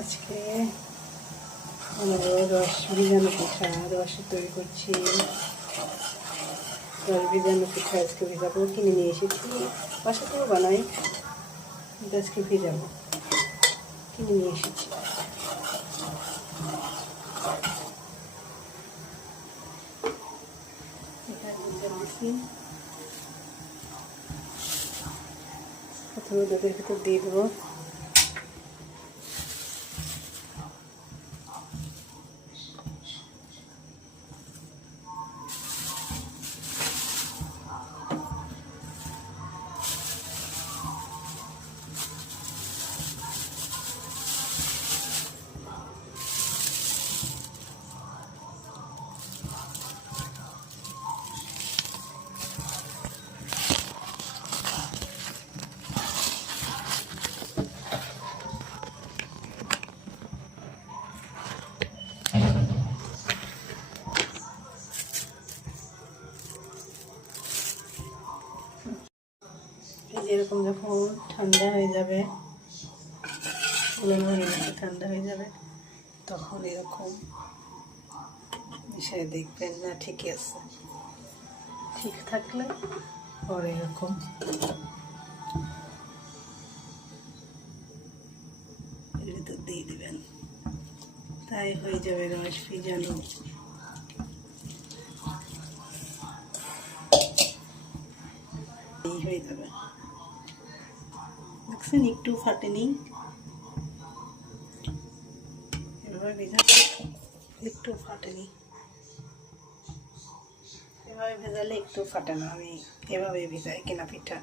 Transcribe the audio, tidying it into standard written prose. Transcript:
আজকে রস ভিজানো পিঠা রস তৈরি করছি। রস ভিজানো পিঠা আজকে ভিজাবো, কিনে নিয়ে এসেছি, বাসাতেও বানাই, কিন্তু আজকে ভিজাবো, কিনে নিয়ে এসেছি। প্রথমে দুধের ভিতর দিয়ে দেবো এরকম যখন ঠান্ডা হয়ে যাবে, ঠান্ডা হয়ে যাবে, তখন এরকম মিশিয়ে দেখবেন না ঠিকই আছে। ঠিক থাকলে পরে এরকম এর ভিতর দিয়ে দেবেন, তাই হয়ে যাবে রস ভিজানো। এই হয়ে যাবে, দেখছেন একটু ফাটেনি, এভাবে ভেজালে একটু ফাটেনি, এভাবে ভেজালে একটু ফাটে না। আমি এভাবে ভেজাই কিনা পিঠা।